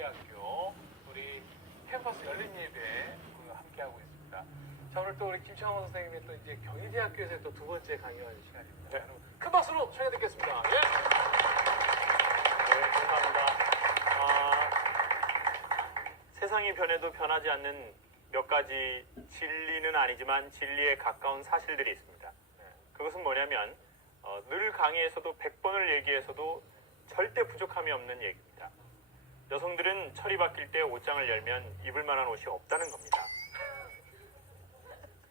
경희대학교 우리 캠퍼스 열린 예배 함께하고 있습니다. 자, 오늘 또 우리 김창원 선생님이 또 이제 경희대학교에서 또 두 번째 강의하는 시간입니다. 네. 큰 박수로 청해 듣겠습니다. 예. 네, 감사합니다. 세상이 변해도 변하지 않는 몇 가지 진리는 아니지만 진리에 가까운 사실들이 있습니다. 그것은 뭐냐면 늘 강의에서도 100번을 얘기해서도 절대 부족함이 없는 얘기입니다. 여성들은 철이 바뀔 때 옷장을 열면 입을 만한 옷이 없다는 겁니다.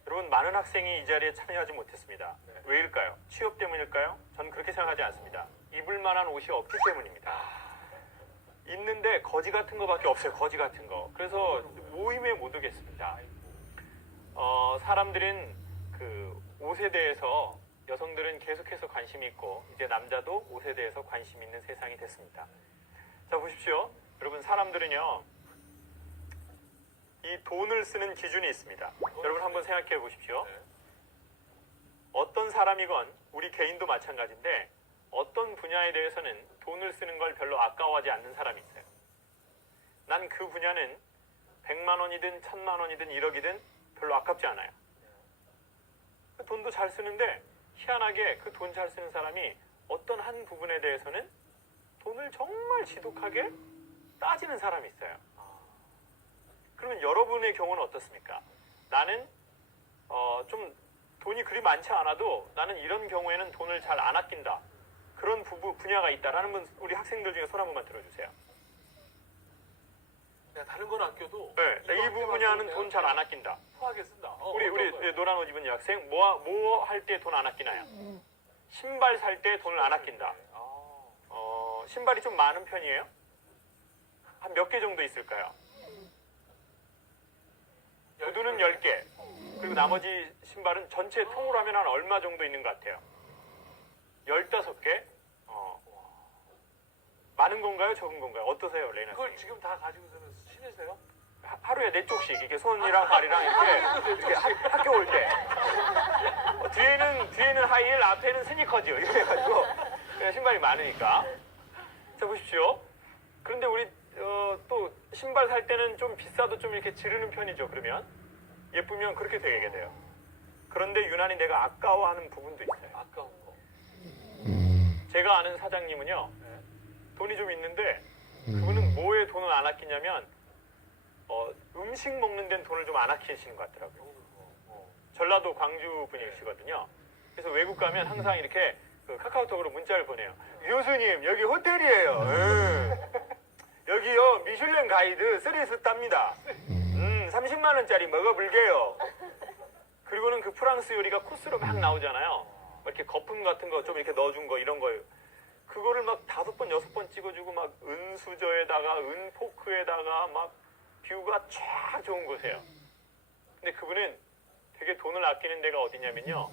여러분, 많은 학생이 이 자리에 참여하지 못했습니다. 왜일까요? 취업 때문일까요? 저는 그렇게 생각하지 않습니다. 입을 만한 옷이 없기 때문입니다. 있는데 거지 같은 거밖에 없어요. 거지 같은 거. 그래서 모임에 못 오겠습니다. 사람들은 그 옷에 대해서 여성들은 계속해서 관심이 있고 이제 남자도 옷에 대해서 관심 있는 세상이 됐습니다. 자, 보십시오. 여러분, 사람들은요 이 돈을 쓰는 기준이 있습니다. 여러분 한번 생각해 보십시오. 어떤 사람이건 우리 개인도 마찬가지인데 어떤 분야에 대해서는 돈을 쓰는 걸 별로 아까워하지 않는 사람이 있어요. 난 그 분야는 100만 원이든 1000만 원이든 1억이든 별로 아깝지 않아요. 돈도 잘 쓰는데 희한하게 그 돈 잘 쓰는 사람이 어떤 한 부분에 대해서는 돈을 정말 지독하게 따지는 사람이 있어요. 그러면 여러분의 경우는 어떻습니까? 나는 좀 돈이 그리 많지 않아도 나는 이런 경우에는 돈을 잘 안 아낀다. 그런 분야가 있다라는 분, 우리 학생들 중에 손 한 번만 들어주세요. 다른 건 아껴도 네, 이 분야는 돈 잘 안 아낀다. 후하게 쓴다. 우리 노란 옷 입은 여학생 뭐 할 때 돈 안 아끼나요? 신발 살 때 돈을 안 아낀다. 신발이 좀 많은 편이에요? 한 몇 개 정도 있을까요? 구두는 10개. 그리고 나머지 신발은 전체 통으로 하면 한 얼마 정도 있는 것 같아요? 15개? 많은 건가요? 적은 건가요? 어떠세요, 레이나 씨? 그걸 지금 다 가지고서는 신으세요? 하루에 4쪽씩 이렇게 손이랑 발이랑 이렇게 학교 올 때 뒤에는 하이힐, 앞에는 스니커즈 이렇게 해가지고 그냥 신발이 많으니까. 자, 보십시오. 그런데 우리 또 신발 살 때는 좀 비싸도 좀 이렇게 지르는 편이죠. 그러면 예쁘면 그렇게 되게 돼요. 그런데 유난히 내가 아까워하는 부분도 있어요. 아까운 거. 제가 아는 사장님은요, 돈이 좀 있는데 그분은 뭐에 돈을 안 아끼냐면 음식 먹는 데는 돈을 좀 안 아끼시는 것 같더라고요. 전라도 광주 분이시거든요. 그래서 외국 가면 항상 이렇게 그 카카오톡으로 문자를 보내요. 교수님, 여기 호텔이에요. 여기요 미슐랭 가이드 3스타입니다. 30만 원짜리 먹어볼게요. 그리고는 그 프랑스 요리가 코스로 막 나오잖아요. 이렇게 거품 같은 거 좀 이렇게 넣어준 거 이런 거예요. 그거를 막 5번, 6번 찍어주고 막 은수저에다가 은포크에다가 막 뷰가 쫙 좋은 곳이에요. 근데 그분은 되게 돈을 아끼는 데가 어디냐면요.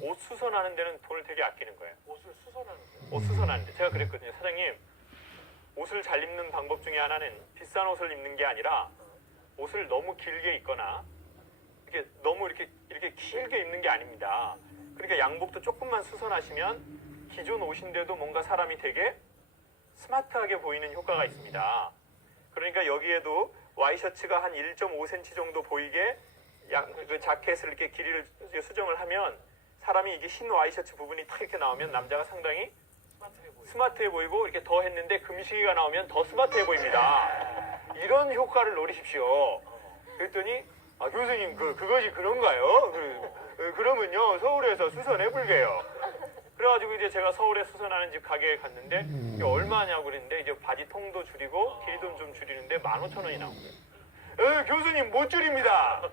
옷 수선하는 데는 돈을 되게 아끼는 거예요. 옷을 수선하는 거예요. 옷 수선하는 데. 제가 그랬거든요. 사장님, 옷을 잘 입는 방법 중에 하나는 비싼 옷을 입는 게 아니라 옷을 너무 길게 입거나 이렇게 너무 이렇게 길게 입는 게 아닙니다. 그러니까 양복도 조금만 수선하시면 기존 옷인데도 뭔가 사람이 되게 스마트하게 보이는 효과가 있습니다. 그러니까 여기에도 와이셔츠가 한 1.5cm 정도 보이게 그 자켓을 이렇게 길이를 수정을 하면 사람이 이게 흰 와이셔츠 부분이 탁 이렇게 나오면 남자가 상당히 스마트해 보이고 이렇게 더 했는데 금시기가 나오면 더 스마트해 보입니다. 이런 효과를 노리십시오. 그랬더니 교수님 그것이 그런가요? 그러면요 서울에서 수선해 볼게요. 그래가지고 이제 제가 서울에 수선하는 집 가게에 갔는데 이게 얼마냐고 그랬는데 이제 바지 통도 줄이고 길이도 좀 줄이는데 15,000원이 나온 거예요. 교수님 못 줄입니다.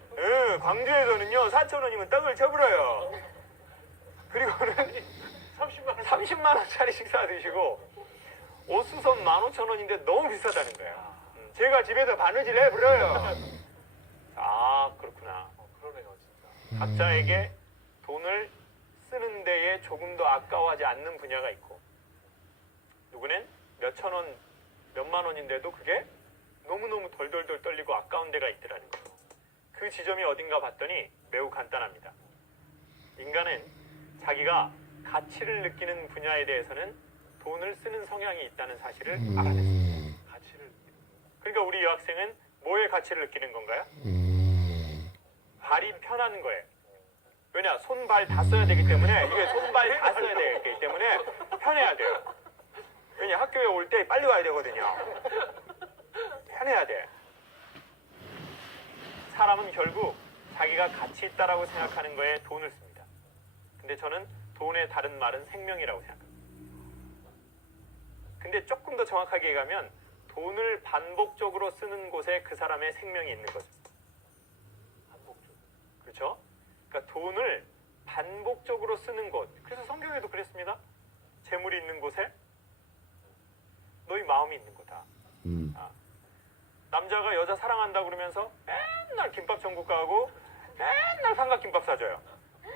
광주에서는요 4,000원이면 떡을 쳐불어요. 그리고는 30만 원짜리 식사 드시고 옷 수선 15,000원인데 너무 비싸다는 거예요. 제가 집에서 바느질 해버려요. 아, 그렇구나. 그러네요, 진짜. 각자에게 돈을 쓰는 데에 조금 더 아까워하지 않는 분야가 있고 누구는 몇천 원, 몇만 원인데도 그게 너무너무 덜덜덜 떨리고 아까운 데가 있더라는 거죠. 그 지점이 어딘가 봤더니 매우 간단합니다. 인간은 자기가 가치를 느끼는 분야에 대해서는 돈을 쓰는 성향이 있다는 사실을 알아냈습니다. 가치를. 유학생은 뭐의 가치를 느끼는 건가요? 발이 편한 거예요. 왜냐? 손, 발 다 써야 되기 때문에 이게 손, 발 다 써야 되기 때문에 편해야 돼요. 왜냐? 학교에 올 때 빨리 와야 되거든요. 편해야 돼. 사람은 결국 자기가 가치 있다라고 생각하는 거에 돈을 씁니다. 근데 저는 돈의 다른 말은 생명이라고 생각합니다. 근데 조금 더 정확하게 얘기하면 돈을 반복적으로 쓰는 곳에 그 사람의 생명이 있는 거죠. 반복적으로. 그렇죠? 그러니까 돈을 반복적으로 쓰는 곳. 그래서 성경에도 그랬습니다. 재물이 있는 곳에 너희 마음이 있는 거다. 아. 남자가 여자 사랑한다 그러면서 맨날 김밥 천국 가고 맨날 삼각김밥 사줘요.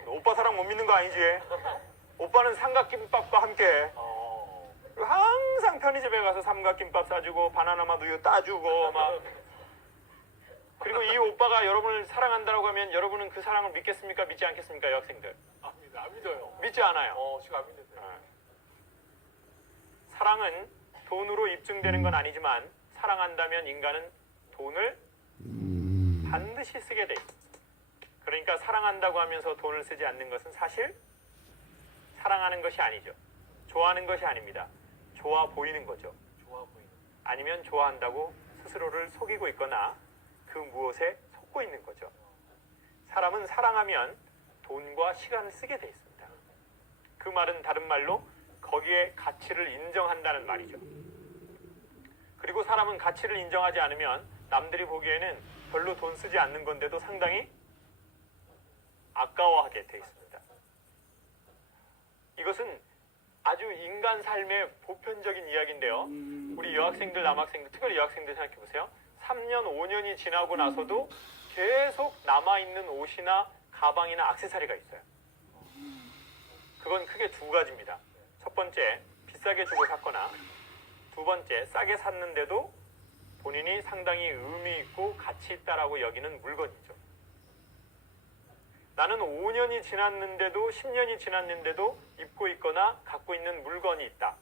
오빠 사랑 못 믿는 거 아니지? 오빠는 삼각김밥과 함께 항상 편의점에 가서 삼각김밥 사주고 바나나 맛 우유 따주고 막. 그리고 이 오빠가 여러분을 사랑한다고 하면 여러분은 그 사랑을 믿겠습니까? 믿지 않겠습니까? 여학생들 안 믿어요. 믿지 않아요. 지금 안 믿는데요. 사랑은 돈으로 입증되는 건 아니지만 사랑한다면 인간은 돈을 반드시 쓰게 돼 있습니다. 그러니까 사랑한다고 하면서 돈을 쓰지 않는 것은 사실 사랑하는 것이 아니죠. 좋아하는 것이 아닙니다. 좋아 보이는 거죠. 좋아 보이는. 아니면 좋아한다고 스스로를 속이고 있거나 그 무엇에 속고 있는 거죠. 사람은 사랑하면 돈과 시간을 쓰게 돼 있습니다. 그 말은 다른 말로 거기에 가치를 인정한다는 말이죠. 그리고 사람은 가치를 인정하지 않으면 남들이 보기에는 별로 돈 쓰지 않는 건데도 상당히 아까워하게 돼 있습니다. 이것은 아주 인간 삶의 보편적인 이야기인데요. 우리 여학생들, 남학생들, 특별히 여학생들 생각해 보세요. 3년, 5년이 지나고 나서도 계속 남아있는 옷이나 가방이나 액세서리가 있어요. 그건 크게 두 가지입니다. 첫 번째, 비싸게 주고 샀거나 두 번째, 싸게 샀는데도 본인이 상당히 의미 있고 가치 있다라고 여기는 물건이죠. 나는 5년이 지났는데도 10년이 지났는데도 입고 있거나 갖고 있는 물건이 있다.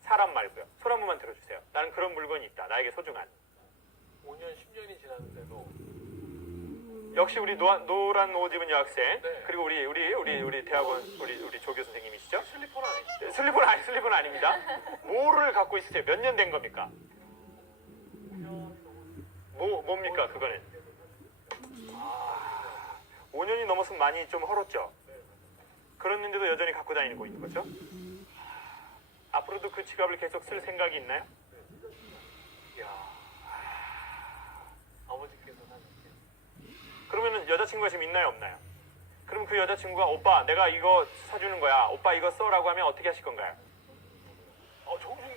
사람 말고요. 손 한 번만 들어주세요. 나는 그런 물건이 있다. 나에게 소중한. 5년, 10년이 지났는데도 역시 우리 노란 옷 입은 여학생. 네. 그리고 우리 대학원 우리 조교 선생님이시죠? 슬리퍼는 아니시죠? 슬리퍼는 아닙니다. 뭐를 갖고 있으세요? 몇 년 된 겁니까? 뭡니까 그거는? 5년이 넘었으면 많이 좀 헐었죠. 그랬는데도 여전히 갖고 다니고 있는 거죠. 앞으로도 그 지갑을 계속 쓸 생각이 있나요? 이야. 아버지께서 사셨지. 그러면은 여자친구가 지금 있나요, 없나요? 그럼 그 여자친구가 오빠 내가 이거 사주는 거야. 오빠 이거 써라고 하면 어떻게 하실 건가요? 정중히.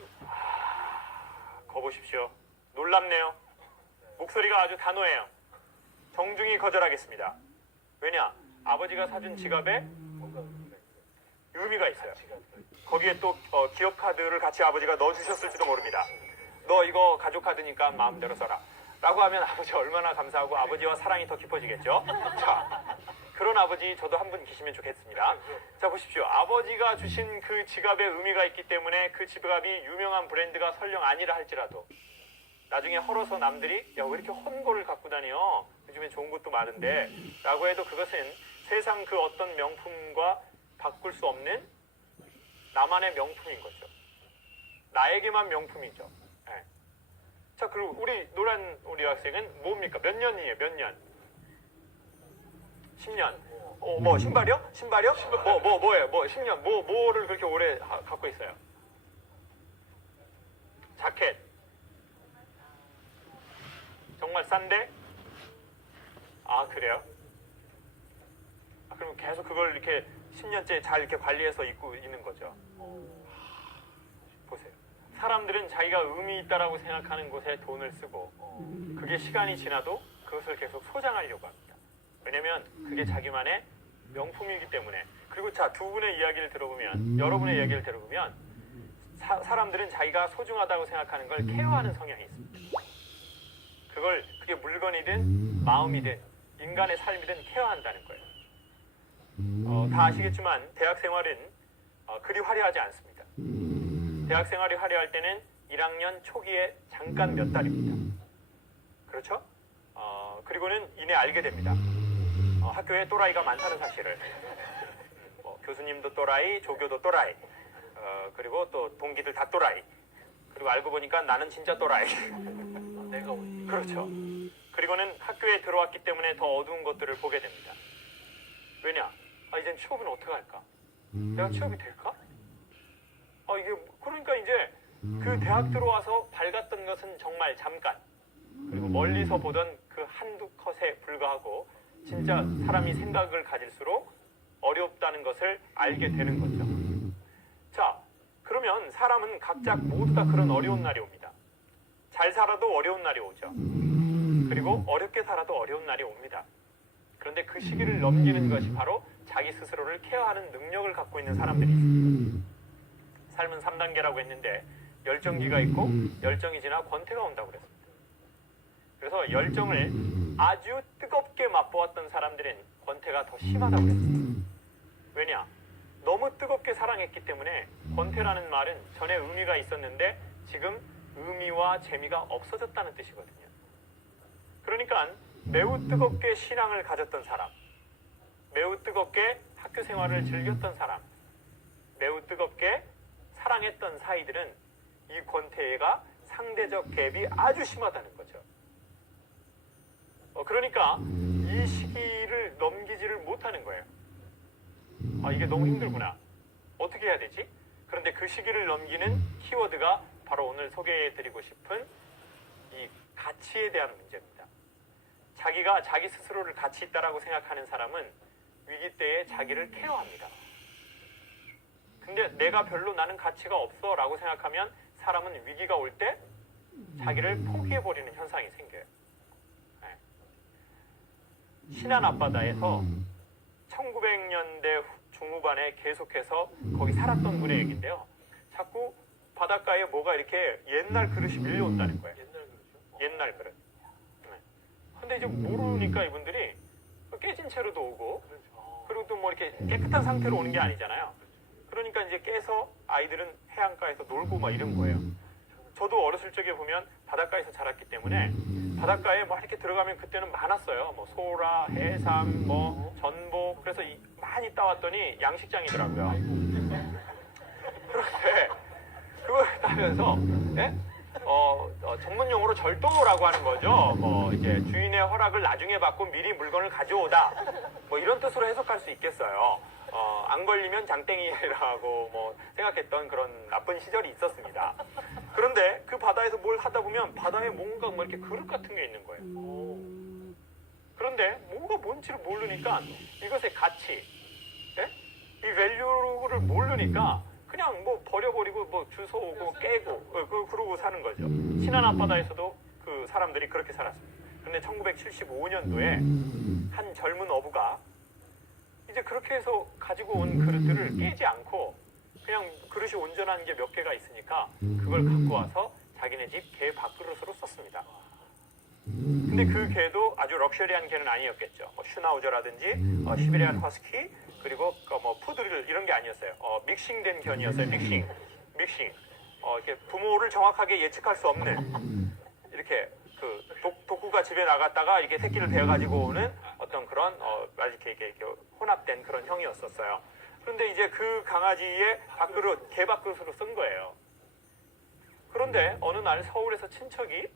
거 보십시오. 놀랍네요. 목소리가 아주 단호해요. 정중히 거절하겠습니다. 왜냐? 아버지가 사준 지갑에 뭔가 의미가 있어요. 가치가 들어있죠. 거기에 또 기업 카드를 같이 아버지가 넣어주셨을지도 모릅니다. 너 이거 가족 카드니까 마음대로 써라. 라고 하면 아버지 얼마나 감사하고 아버지와 사랑이 더 깊어지겠죠. 자, 그런 아버지 저도 한 분 계시면 좋겠습니다. 자, 보십시오. 아버지가 주신 그 지갑에 의미가 있기 때문에 그 지갑이 유명한 브랜드가 설령 아니라 할지라도 나중에 헐어서 남들이 야, 왜 이렇게 헌 거를 갖고 다녀? 요즘에 좋은 것도 많은데 라고 해도 그것은 세상 그 어떤 명품과 바꿀 수 없는 나만의 명품인 거죠. 나에게만 명품이죠. 네. 자, 그리고 우리 노란 우리 학생은 뭡니까? 몇 년이에요? 몇 년? 10년. 뭐 신발이요? 신발이요? 뭐예요? 10년. 뭐를 그렇게 오래 갖고 있어요? 자켓. 정말 싼데? 아, 그래요? 그럼 계속 그걸 이렇게 10년째 잘 이렇게 관리해서 입고 있는 거죠. 보세요. 사람들은 자기가 의미 있다라고 생각하는 곳에 돈을 쓰고 그게 시간이 지나도 그것을 계속 소장하려고 합니다. 왜냐면 그게 자기만의 명품이기 때문에. 그리고 자, 두 분의 이야기를 들어보면 여러분의 이야기를 들어보면 사람들은 자기가 소중하다고 생각하는 걸 케어하는 성향이 있습니다. 그게 물건이든 마음이든 인간의 삶이든 케어한다는 거예요. 다 아시겠지만 대학 생활은 그리 화려하지 않습니다. 대학 생활이 화려할 때는 1학년 초기에 잠깐 몇 달입니다. 그렇죠? 그리고는 이내 알게 됩니다. 학교에 또라이가 많다는 사실을. 교수님도 또라이, 조교도 또라이, 그리고 또 동기들 다 또라이. 그리고 알고 보니까 나는 진짜 또라이. 내가 오니. 그렇죠. 그리고는 학교에 들어왔기 때문에 더 어두운 것들을 보게 됩니다. 왜냐? 이젠 취업은 어떻게 할까? 내가 취업이 될까? 이게 그러니까 이제 그 대학 들어와서 밝았던 것은 정말 잠깐. 그리고 멀리서 보던 그 한두 컷에 불과하고 진짜 사람이 생각을 가질수록 어렵다는 것을 알게 되는 거죠. 자, 그러면 사람은 각자 모두 다 그런 어려운 날이 옵니다. 잘 살아도 어려운 날이 오죠. 그리고 어렵게 살아도 어려운 날이 옵니다. 그런데 그 시기를 넘기는 것이 바로 자기 스스로를 케어하는 능력을 갖고 있는 사람들이 있습니다. 삶은 3단계라고 했는데 열정기가 있고 열정이 지나 권태가 온다고 그랬습니다. 그래서 열정을 아주 뜨겁게 맛보았던 사람들은 권태가 더 심하다고 그랬습니다. 왜냐? 너무 뜨겁게 사랑했기 때문에 권태라는 말은 전에 의미가 있었는데 지금 의미와 재미가 없어졌다는 뜻이거든요. 그러니까 매우 뜨겁게 신앙을 가졌던 사람, 매우 뜨겁게 학교 생활을 즐겼던 사람, 매우 뜨겁게 사랑했던 사이들은 이 권태가 상대적 갭이 아주 심하다는 거죠. 그러니까 이 시기를 넘기지를 못하는 거예요. 이게 너무 힘들구나. 어떻게 해야 되지? 그런데 그 시기를 넘기는 키워드가 바로 오늘 소개해드리고 싶은 이 가치에 대한 문제입니다. 자기가 자기 스스로를 가치 있다라고 생각하는 사람은 위기 때에 자기를 케어합니다. 근데 내가 별로 나는 가치가 없어 라고 생각하면 사람은 위기가 올 때 자기를 포기해버리는 현상이 생겨요. 신안 앞바다에서 1900년대 중후반에 계속해서 거기 살았던 분의 얘기인데요. 자꾸 바닷가에 뭐가 이렇게 옛날 그릇이 밀려온다는 거예요. 옛날 그릇. 근데 이제 모르니까 이분들이 깨진 채로도 오고, 그리고 또 뭐 이렇게 깨끗한 상태로 오는 게 아니잖아요. 그러니까 이제 깨서 아이들은 해안가에서 놀고 막 이런 거예요. 저도 어렸을 적에 보면 바닷가에서 자랐기 때문에 바닷가에 뭐 이렇게 들어가면 그때는 많았어요. 뭐 소라, 해삼, 뭐 전복. 그래서 많이 따왔더니 양식장이더라고요. 그런데 그걸 따면서 전문 용어로 절도라고 하는 거죠. 뭐 이제 주인의 허락을 나중에 받고 미리 물건을 가져오다. 뭐 이런 뜻으로 해석할 수 있겠어요. 안 걸리면 장땡이라고 뭐 생각했던 그런 나쁜 시절이 있었습니다. 그런데 그 바다에서 뭘 하다 보면 바다에 뭔가 뭐 이렇게 그릇 같은 게 있는 거예요. 그런데 뭐가 뭔지를 모르니까 이것의 가치, 이 밸류를 모르니까 그냥 뭐 버려버리고 뭐 주워오고 깨고 그러고 사는 거죠. 신안 앞바다에서도 그 사람들이 그렇게 살았습니다. 그런데 1975년도에 한 젊은 어부가 이제 그렇게 해서 가지고 온 그릇들을 깨지 않고 그냥 그릇이 온전한 게 몇 개가 있으니까 그걸 갖고 와서 자기네 집 개 밥그릇으로 썼습니다. 근데 그 개도 아주 럭셔리한 개는 아니었겠죠. 뭐 슈나우저라든지 시베리안 허스키 그리고 뭐 푸드릴 이런 게 아니었어요. 믹싱된 견이었어요. 믹싱. 이렇게 부모를 정확하게 예측할 수 없는 이렇게 그 독구가 집에 나갔다가 이게 새끼를 베어가지고 오는 어떤 그런 아주 이렇게 혼합된 그런 형이었었어요. 그런데 이제 그 강아지의 밥그릇, 개 밥그릇으로 쓴 거예요. 그런데 어느 날 서울에서 친척이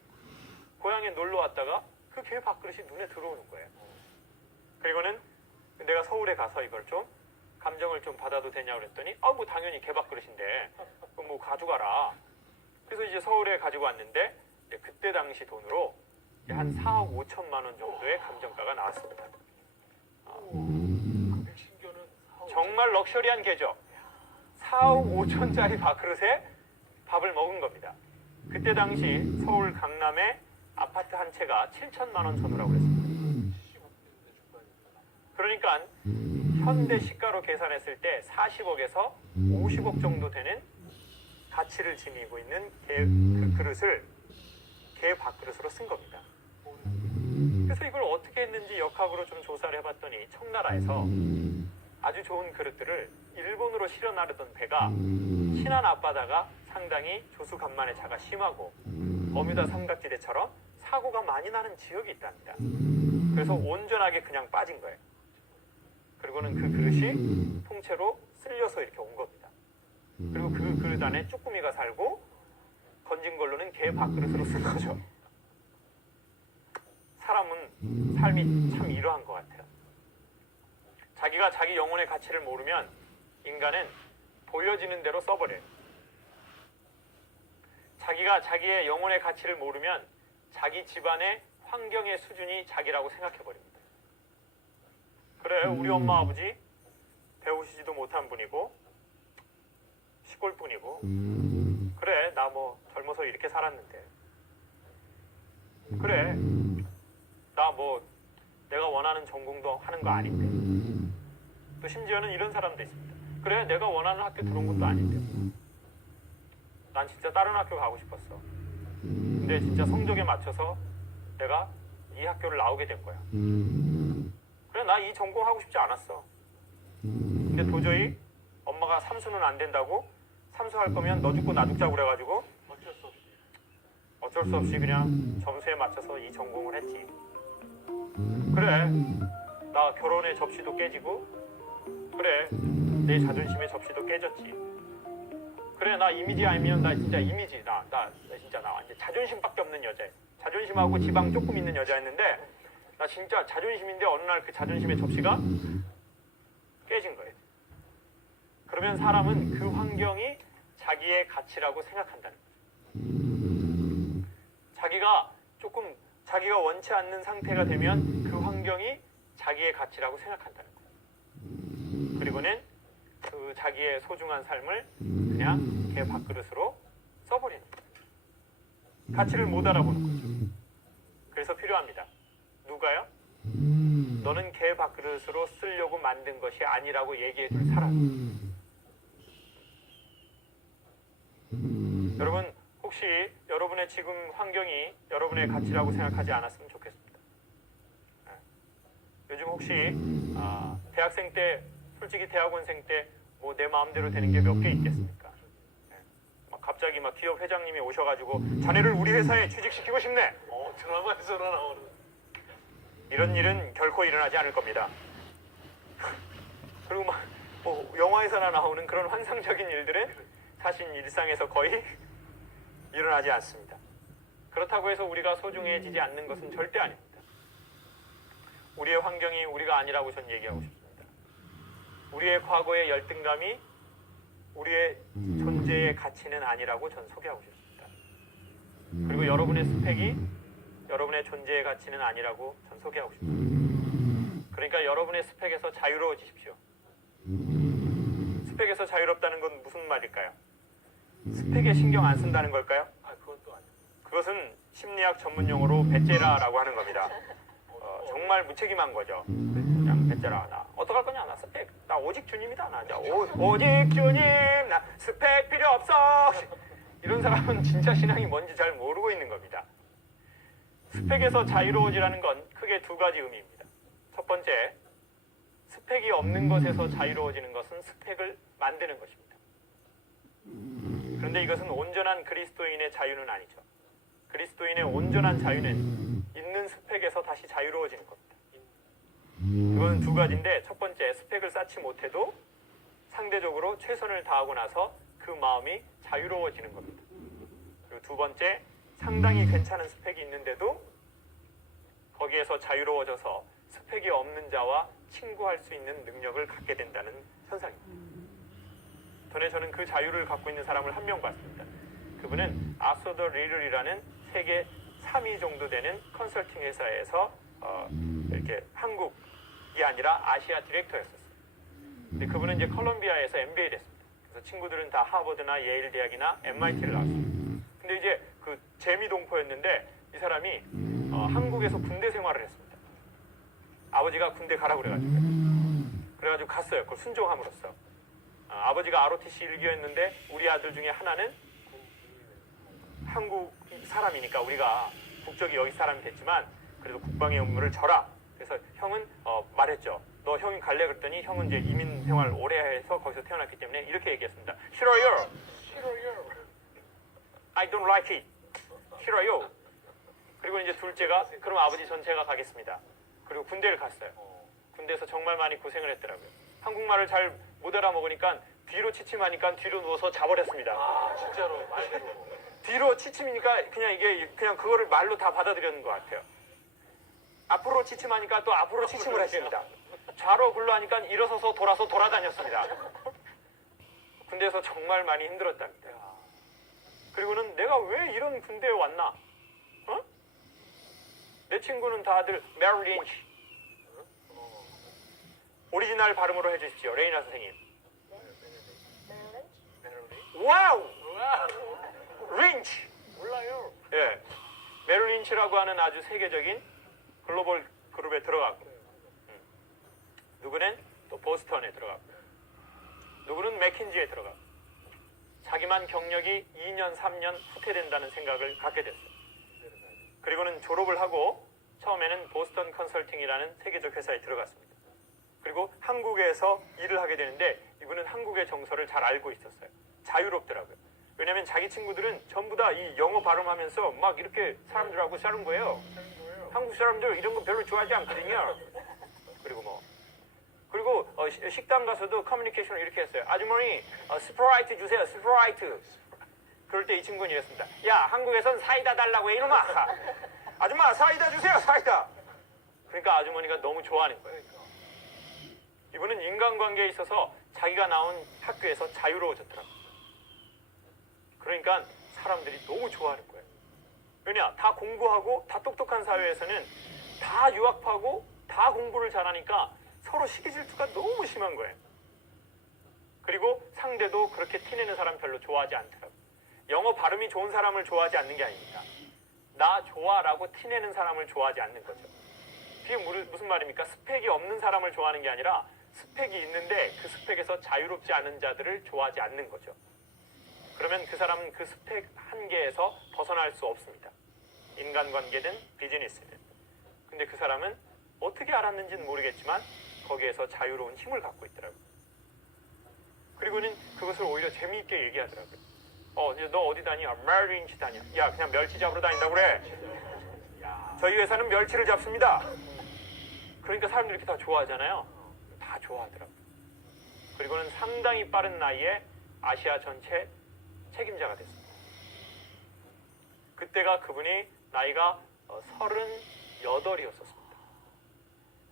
고향에 놀러 왔다가 그 개 밥그릇이 눈에 들어오는 거예요. 그리고는 내가 서울에 가서 이걸 좀 감정을 좀 받아도 되냐고 그랬더니 뭐 당연히 개 밥그릇인데 뭐 가져가라. 그래서 이제 서울에 가지고 왔는데 이제 그때 당시 돈으로 한 4억 5천만 원 정도의 감정가가 나왔습니다. 정말 럭셔리한 개죠. 4억 5천짜리 밥그릇에 밥을 먹은 겁니다. 그때 당시 서울 강남의 아파트 한 채가 7천만 원 전후라고 그랬습니다. 그러니까 현대 시가로 계산했을 때 40억에서 50억 정도 되는 가치를 지니고 있는 그 그릇을 개 밥그릇으로 쓴 겁니다. 그래서 이걸 어떻게 했는지 역학으로 좀 조사를 해봤더니 청나라에서 아주 좋은 그릇들을 일본으로 실어 나르던 배가 신안 앞바다가 상당히 조수간만의 차가 심하고 버뮤다 삼각지대처럼 사고가 많이 나는 지역이 있답니다. 그래서 온전하게 그냥 빠진 거예요. 그리고는 그 그릇이 통째로 쓸려서 이렇게 온 겁니다. 그리고 그 그릇 안에 쭈꾸미가 살고 건진 걸로는 개 밥그릇으로 쓴 거죠. 사람은 삶이 참 이러한 것 같아요. 자기가 자기 영혼의 가치를 모르면 인간은 보여지는 대로 써버려요. 자기가 자기의 영혼의 가치를 모르면 자기 집안의 환경의 수준이 자기라고 생각해버립니다. 그래, 우리 엄마 아버지 배우시지도 못한 분이고 시골분이고 그래, 나 뭐 젊어서 이렇게 살았는데 그래, 나 뭐 내가 원하는 전공도 하는 거 아닌데 또 심지어는 이런 사람도 있습니다. 그래, 내가 원하는 학교 들어온 것도 아닌데 난 진짜 다른 학교 가고 싶었어. 근데 진짜 성적에 맞춰서 내가 이 학교를 나오게 된 거야. 그래, 나 이 전공 하고 싶지 않았어. 근데 도저히 엄마가 삼수는 안 된다고 삼수 할 거면 너 죽고 나 죽자고 그래가지고 어쩔 수 없이 그냥 점수에 맞춰서 이 전공을 했지. 그래, 나 결혼의 접시도 깨지고 그래, 내 자존심의 접시도 깨졌지. 그래, 나 이미지 아니면 나 진짜 이미지 나 진짜 나 완전 자존심밖에 없는 여자야. 자존심하고 지방 조금 있는 여자였는데 나 진짜 자존심인데 어느 날 그 자존심의 접시가 깨진 거예요. 그러면 사람은 그 환경이 자기의 가치라고 생각한다는 거예요. 자기가 원치 않는 상태가 되면 그 환경이 자기의 가치라고 생각한다는 거예요. 그리고는 그 자기의 소중한 삶을 그냥 개 밥그릇으로 써버리는 거예요. 가치를 못 알아보는 거죠. 그래서 필요합니다. 누가요? 너는 개 밥그릇으로 쓰려고 만든 것이 아니라고 얘기해 줄 사람. 여러분, 혹시 여러분의 지금 환경이 여러분의 가치라고 생각하지 않았으면 좋겠습니다. 요즘 혹시 대학생 때, 솔직히 대학원생 때 뭐 내 마음대로 되는 게 몇 개 있겠습니까? 갑자기 막 기업 회장님이 오셔가지고 자네를 우리 회사에 취직시키고 싶네. 드라마에서나 나오는. 이런 일은 결코 일어나지 않을 겁니다. 그리고 막 영화에서나 나오는 그런 환상적인 일들은 사실 일상에서 거의 일어나지 않습니다. 그렇다고 해서 우리가 소중해지지 않는 것은 절대 아닙니다. 우리의 환경이 우리가 아니라고 전 얘기하고 싶습니다. 우리의 과거의 열등감이 우리의 존재의 가치는 아니라고 전 소개하고 싶습니다. 그리고 여러분의 스펙이 여러분의 존재의 가치는 아니라고 전 소개하고 싶습니다. 그러니까 여러분의 스펙에서 자유로워지십시오. 스펙에서 자유롭다는 건 무슨 말일까요? 스펙에 신경 안 쓴다는 걸까요? 그건 또 아니에요. 그것은 심리학 전문 용어로 배째라라고 하는 겁니다. 정말 무책임한 거죠. 그냥 배째라, 나 어떡할 거냐, 나 스펙, 나 오직 주님이다, 나 오직 주님, 나 스펙 필요 없어. 이런 사람은 진짜 신앙이 뭔지 잘 모르고 있는 겁니다. 스펙에서 자유로워지라는 건 크게 두 가지 의미입니다. 첫 번째, 스펙이 없는 것에서 자유로워지는 것은 스펙을 만드는 것입니다. 그런데 이것은 온전한 그리스도인의 자유는 아니죠. 그리스도인의 온전한 자유는 있는 스펙에서 다시 자유로워지는 겁니다. 그건 두 가지인데, 첫 번째, 스펙을 쌓지 못해도 상대적으로 최선을 다하고 나서 그 마음이 자유로워지는 겁니다. 그리고 두 번째, 상당히 괜찮은 스펙이 있는데도 거기에서 자유로워져서 스펙이 없는 자와 친구할 수 있는 능력을 갖게 된다는 현상입니다. 전에 저는 그 자유를 갖고 있는 사람을 한 명 봤습니다. 그분은 아소더 리를이라는 세계 3위 정도 되는 컨설팅 회사에서 이렇게 한국이 아니라 아시아 디렉터였었어요. 근데 그분은 이제 컬럼비아에서 MBA를 했습니다. 그래서 친구들은 다 하버드나 예일 대학이나 MIT를 나왔습니다. 근데 이제 그 재미동포였는데 이 사람이 한국에서 군대 생활을 했습니다. 아버지가 군대 가라고 그래가지고 갔어요. 그걸 순종함으로써. 아버지가 ROTC 1기였는데 우리 아들 중에 하나는 한국 사람이니까 우리가 국적이 여기 사람이 됐지만 그래도 국방의 업무를 져라. 그래서 형은 말했죠. 너 형이 갈래? 그랬더니 형은 이제 이민 생활 오래 해서 거기서 태어났기 때문에 이렇게 얘기했습니다. 싫어요. 싫어요. I don't like it. 싫어요. 그리고 이제 둘째가 그럼 아버지 전체가 가겠습니다. 그리고 군대를 갔어요. 군대에서 정말 많이 고생을 했더라고요. 한국말을 잘 못 알아먹으니까 뒤로 취침하니까 뒤로 누워서 자버렸습니다. 아, 진짜로 말대로. 뒤로 취침이니까 그냥 이게 그냥 그거를 말로 다 받아들였는 것 같아요. 앞으로 취침하니까 또 앞으로 취침을 했습니다. 좌로 굴러 하니까 일어서서 돌아서 돌아다녔습니다. 군대에서 정말 많이 힘들었답니다. 그리고는 내가 왜 이런 군대에 왔나? 어? 내 친구는 다들 메릴 린치. 오리지널 발음으로 해주십시오. 레이나 선생님. 와우! 린치! 몰라요. 예. 메릴 린치라고 하는 아주 세계적인 글로벌 그룹에 들어갔고, 누구는 또 보스턴에 들어갔고, 누구는 맥킨지에 들어갔고, 자기만 경력이 2년, 3년 후퇴된다는 생각을 갖게 됐어요. 그리고는 졸업을 하고 처음에는 보스턴 컨설팅이라는 세계적 회사에 들어갔습니다. 그리고 한국에서 일을 하게 되는데 이분은 한국의 정서를 잘 알고 있었어요. 자유롭더라고요. 왜냐하면 자기 친구들은 전부 다 이 영어 발음하면서 막 이렇게 사람들하고 싸는 거예요. 한국 사람들 이런 거 별로 좋아하지 않거든요. 그리고 식당 가서도 커뮤니케이션을 이렇게 했어요. 아주머니 스프라이트 주세요. 스프라이트. 그럴 때 이 친구는 이랬습니다. 야, 한국에선 사이다 달라고 해 이놈아. 아줌마 사이다 주세요. 사이다. 그러니까 아주머니가 너무 좋아하는 거예요. 이분은 인간관계에 있어서 자기가 나온 학교에서 자유로워졌더라고요. 그러니까 사람들이 너무 좋아하는 거예요. 왜냐? 다 공부하고 다 똑똑한 사회에서는 다 유학하고 다 공부를 잘하니까 서로 시기 질투가 너무 심한 거예요. 그리고 상대도 그렇게 티내는 사람 별로 좋아하지 않더라고요. 영어 발음이 좋은 사람을 좋아하지 않는 게 아닙니다. 나 좋아라고 티내는 사람을 좋아하지 않는 거죠. 그게 무슨 말입니까? 스펙이 없는 사람을 좋아하는 게 아니라 스펙이 있는데 그 스펙에서 자유롭지 않은 자들을 좋아하지 않는 거죠. 그러면 그 사람은 그 스펙 한계에서 벗어날 수 없습니다. 인간관계든 비즈니스든. 근데 그 사람은 어떻게 알았는지는 모르겠지만 거기에서 자유로운 힘을 갖고 있더라고요. 그리고는 그것을 오히려 재미있게 얘기하더라고요. 이제 너 어디 다녀? 메릴린치 다녀. 야, 그냥 멸치 잡으러 다닌다고 그래. 저희 회사는 멸치를 잡습니다. 그러니까 사람들이 이렇게 다 좋아하잖아요. 다 좋아하더라고요. 그리고는 상당히 빠른 나이에 아시아 전체 책임자가 됐습니다. 그때가 그분이 나이가 38이었었습니다.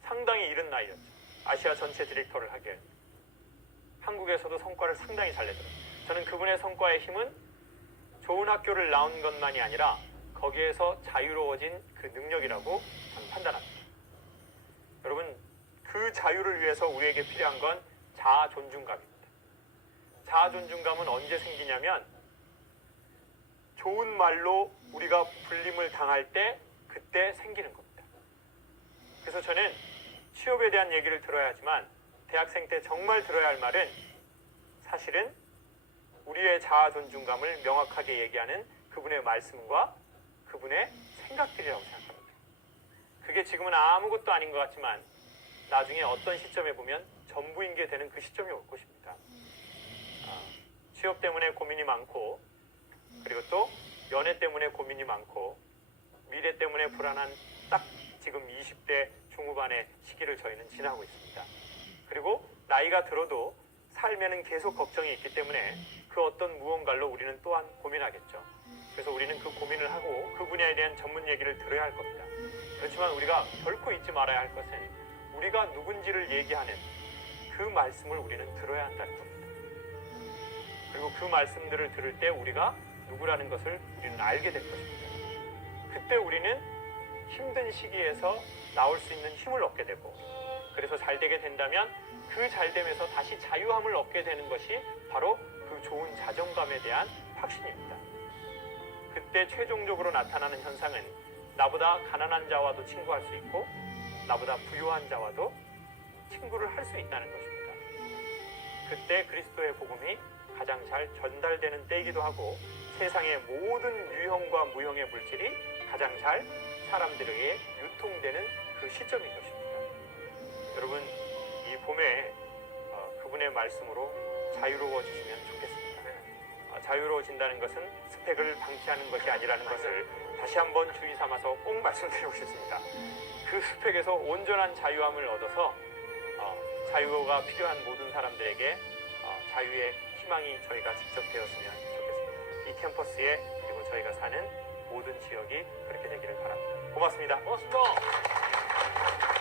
상당히 이른 나이였죠. 아시아 전체 디렉터를 하게. 한국에서도 성과를 상당히 잘 내더라고요. 저는 그분의 성과의 힘은 좋은 학교를 나온 것만이 아니라 거기에서 자유로워진 그 능력이라고 저는 판단합니다. 여러분, 그 자유를 위해서 우리에게 필요한 건 자아 존중감입니다. 자아 존중감은 언제 생기냐면 좋은 말로 우리가 불림을 당할 때 그때 생기는 겁니다. 그래서 저는 취업에 대한 얘기를 들어야 하지만 대학생 때 정말 들어야 할 말은 사실은 우리의 자아 존중감을 명확하게 얘기하는 그분의 말씀과 그분의 생각들이라고 생각합니다. 그게 지금은 아무것도 아닌 것 같지만 나중에 어떤 시점에 보면 전부인 게 되는 그 시점이 올 것입니다. 취업 때문에 고민이 많고 그리고 또 연애 때문에 고민이 많고 미래 때문에 불안한 딱 지금 20대 중후반의 시기를 저희는 지나고 있습니다. 그리고 나이가 들어도 살면은 계속 걱정이 있기 때문에 그 어떤 무언가로 우리는 또한 고민하겠죠. 그래서 우리는 그 고민을 하고 그 분야에 대한 전문 얘기를 들어야 할 겁니다. 그렇지만 우리가 결코 잊지 말아야 할 것은 우리가 누군지를 얘기하는 그 말씀을 우리는 들어야 한다는 겁니다. 그리고 그 말씀들을 들을 때 우리가 누구라는 것을 우리는 알게 될 것입니다. 그때 우리는 힘든 시기에서 나올 수 있는 힘을 얻게 되고 그래서 잘 되게 된다면 그 잘됨에서 다시 자유함을 얻게 되는 것이 바로 그 좋은 자존감에 대한 확신입니다. 그때 최종적으로 나타나는 현상은 나보다 가난한 자와도 친구할 수 있고 나보다 부유한 자와도 친구를 할 수 있다는 것입니다. 그때 그리스도의 복음이 가장 잘 전달되는 때이기도 하고 세상의 모든 유형과 무형의 물질이 가장 잘 사람들에게 유통되는 그 시점인 것입니다. 여러분, 이 봄에 그분의 말씀으로 자유로워지시면 좋겠습니다. 자유로워진다는 것은 스펙을 방치하는 것이 아니라는 것을 다시 한번 주의 삼아서 꼭 말씀드리고 싶습니다. 그 스펙에서 온전한 자유함을 얻어서 자유가 필요한 모든 사람들에게 자유의 희망이 저희가 직접 되었으면 좋겠습니다. 이 캠퍼스에 그리고 저희가 사는 모든 지역이 그렇게 되기를 바랍니다. 고맙습니다. 고맙습니다.